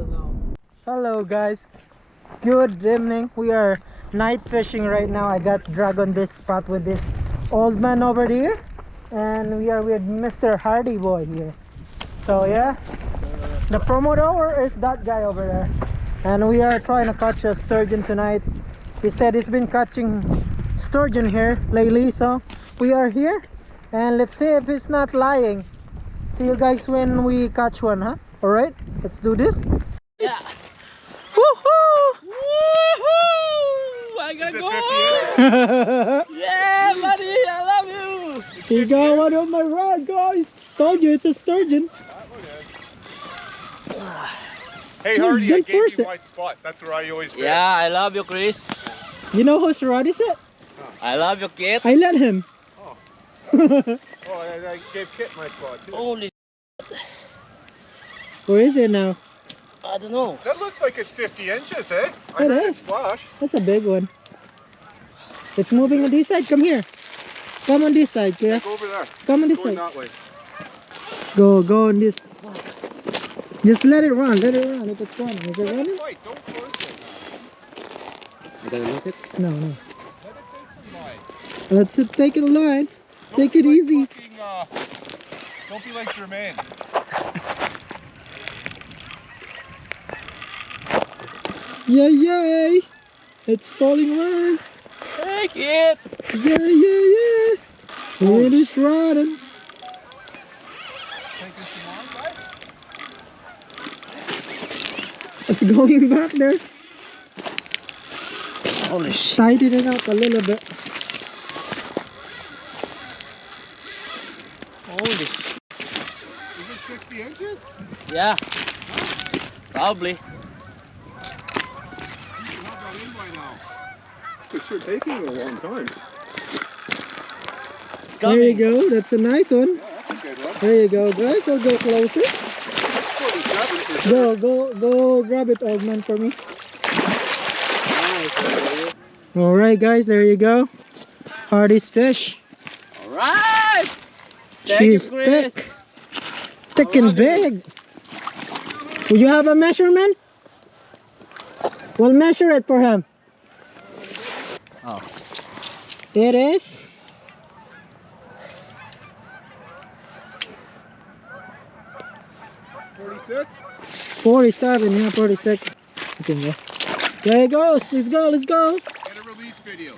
will know. Hello guys, good evening. We are night fishing right now. I got dragged on this spot with this old man over there, and we are with Mr. Hardy Boy here. So yeah, the promoter is that guy over there, and we are trying to catch a sturgeon tonight. He said he's been catching sturgeon here lately, so we are here, and let's see if he's not lying. See you guys when we catch one, huh? All right, let's do this. Yeah. Woohoo! Woohoo! I got gold! Yeah, buddy, I love you! He got one on my rod, guys. Told you it's a sturgeon. Hey No, Hardy, I don't gave force you it. my spot. That's where I always fish. Yeah, I love you, Chris. You know whose rod is it? I love you, kid. I let him. Oh, I gave Kit my spot too. Holy, Where is it now? I don't know. That looks like it's 50 inches, eh? I It heard is. it's flush. That's a big one. It's moving on this side. Come here. Come on this side, yeah. Go over there. Come on this Going side. that way. Go on this. Just let it run. Let it run. If it's running, is it running? Wait, don't force it. You gonna lose it? No. Let it take some line. Let's take it a line. Don't Take be it like easy. fucking, don't be like Jermaine. Yay! It's falling right. Hey, kid. Yeah. It is running. Taking some line, right? It's going back there. Holy shit. Tighten it up a little bit. Holy shit. Is it 60 inches? Yeah. Probably. You should have that in by now. It's sure taking a long time. It's There you coming. go. That's a nice one. Yeah, that's a good one. There you go, guys. We'll go closer. 47 for sure. Go grab it, old man, for me. All right, guys. There you go. Hardy's fish. All right. Thank She's you, Chris. thick and big. Will you have a measurement? We'll measure it for him. Oh. It is 46? 47. Yeah, 46. Okay, yeah. There it goes. Let's go. Get a release video.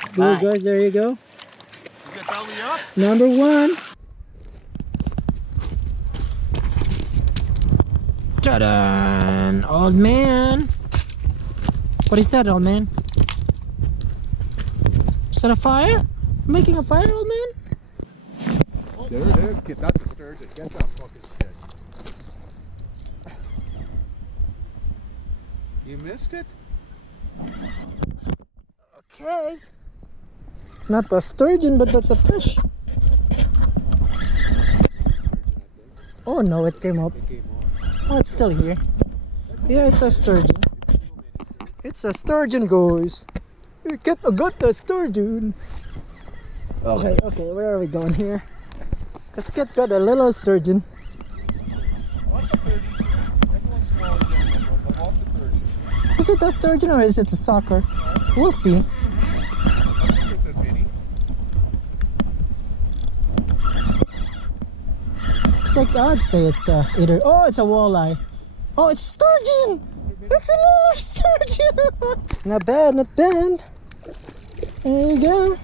Let's go, Bye. guys. There you go. Is it belly up? Number one. Ta-da! Old man. What is that, old man? Is that a fire? Making a fire, old man? There it is. Kid, that's a sturgeon. Get that fucking shit. You missed it? Okay. Not a sturgeon, but that's a fish. Oh no, it came up. Oh, it's still here. Yeah, it's a sturgeon. It's a sturgeon, guys. You got the sturgeon. Okay, where are we going here? Cause Kit got a little sturgeon. Lots of 30s. Everyone's smaller than everyone, but lots of 30s. Is it a sturgeon or is it a sucker? We'll see. I think it's a mini. It's like I'd say it's either. Oh, it's a walleye. Oh, it's a sturgeon. It's another sturgeon. Not bad, not bad. There you go.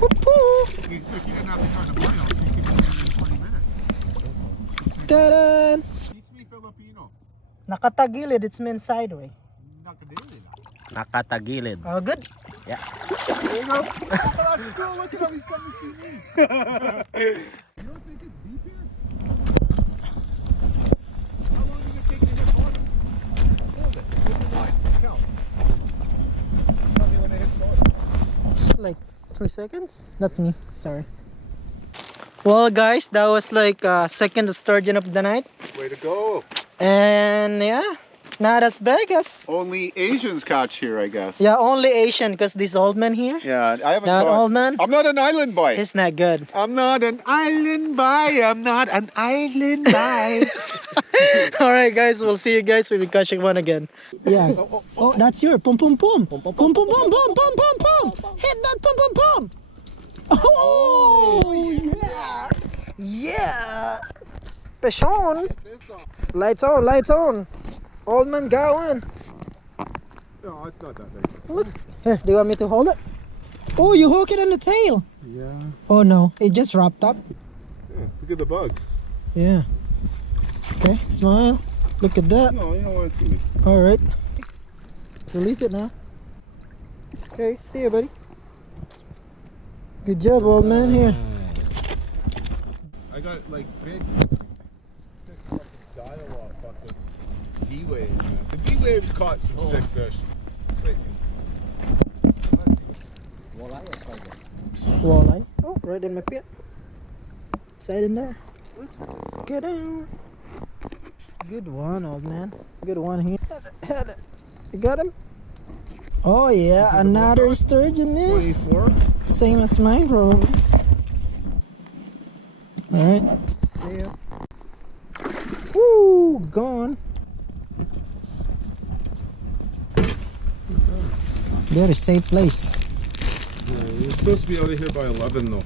Whoop-whoop. If you didn't have to turn the money on, you could do it in 20 minutes. Ta-da! Teach me Filipino. Nakatagilid, it's meant sideways. Nakadili na. Nakatagilid. Oh, good. Yeah. There you go. That's cool. Look at him. He's coming to see me. You don't think it's deep here? How long did it take to hit bottom? Hold it. Hold the line. Count. Tell me when it hits bottom. It's like 3 seconds. That's me. Sorry. Well, guys, that was like second sturgeon of the night. Way to go. And yeah, not as big as. Only Asians catch here, I guess. Yeah, only Asian, because this old man here. Yeah, I haven't That caught. old man, I'm not an island boy. he's not good. I'm not an island boy. I'm not an island boy. All right, guys. We'll see you guys when we catching one again. Yeah. Oh, that's your pum pum pum. Pum pum pum pum pum pum pum pum. Hit that pum pum pum. Oh yeah. Yeah. Peshon. Lights on. Lights on. Old man going. No, it's not that big. Look. Here. Do you want me to hold it? Oh, you hook it on the tail. Yeah. Oh no, it just wrapped up. Yeah. Look at the bugs. Yeah. Okay, smile. Look at that. No, you don't want to see me. All right. Release it now. Okay, see you, buddy. Good job, old man. Here. I got like big dialogue fucking D waves, man. The D waves caught some sick fish. Walleye. Oh, right in my pit. Side in there. Get down. Good one, old man. Good one here. You got him? Oh yeah, another sturgeon there. 24. Same as mine, probably. Alright. See ya. Woo! Gone. Very safe place. Yeah, you're supposed to be out of here by 11 though.